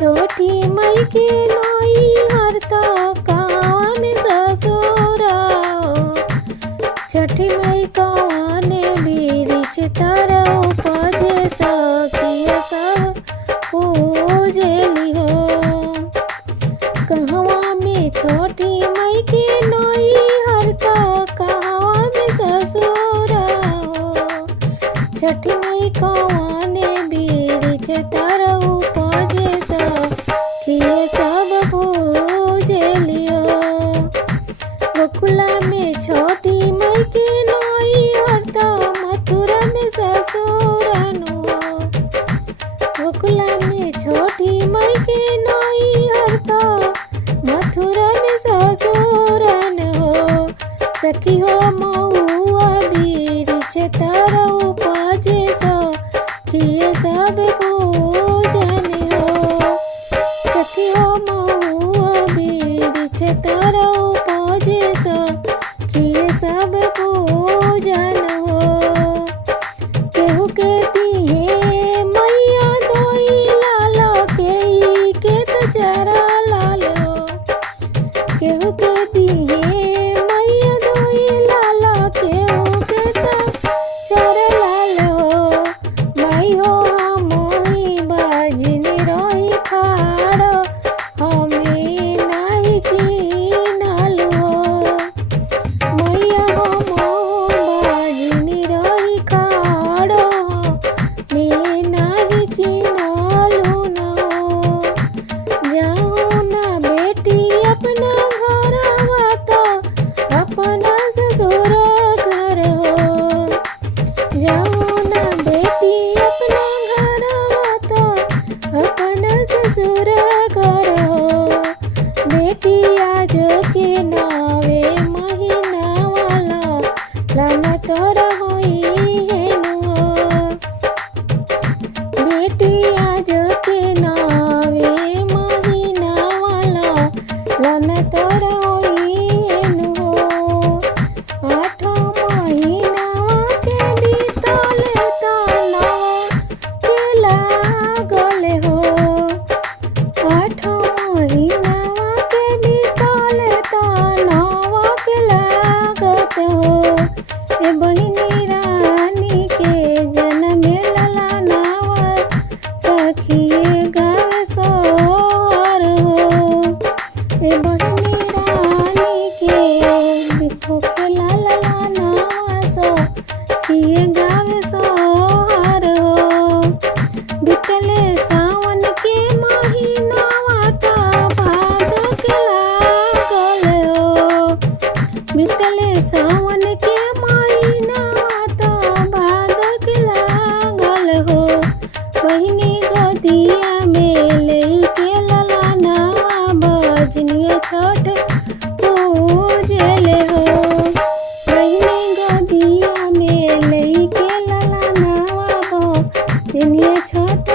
छोटी मई के नई हरता काम ससुरा छठी मई कवाने बीरिच तरह उपजे सखिया सब पूजली हो। कहवा में छोटी मई के नई हरता कहवा में ससुरा हो छठी मई कवाने बीरिच तरह उपजे सखिया सब पूजली हो। गोकुला में छोटी मई के नई हरता मथुरा में ससुरन हो। गोकुला में छोटी मई के नई हरता मथुरा में ससुरन हो। सखी हो महुआ बीरिच तरह उपजे सखिया सब पूजन हो। सखी हो महुआ बीरिच तरह उपजे सखिया सब पूजन हो। केहू के दिहे मैया दोई लालो के तो चरा लालो। केहू के दिहे मैया दोई लालो केहू के तो चरा लालो। माई हो हमही बाजिन रही खाड़ो हमें नाही चिन्हल हो। मैया हो बाजिन रही खाड़ो हमें नाही चिन्हलु न हो। जाऊँ ना बेटी अपना घरवा तो अपना ससुर घर हो। जाऊँ ना बेटी अपना घरवा तो अपना ससुर घर हो। बेटी आज के नावे महीना वाला लाना तोरा होई हेनु हो। बेटी आज के नावे महीना वाला लाना तोरा होई हेनु हो। 8 महीना के बीतल ताला के लागल हो। 8 महीना के बीतल ताला के लागत हो। ए बहिनी रानी के जन्म ललनावा सखिए गावे सोहर हो। ए बहिनी रानी के दिखो के ललनावा सखिए गावे सोहर हो। बितले सावन के महीनावा तो भादो के लागल हो। बितले सावन के महीनावा तो भादो के लागल हो। बहिनी गोदिया में लेके ललनावा बजनिया छठ पूजले हो। बहिनी गोदिया में लेके ललनावा बजनिया छठ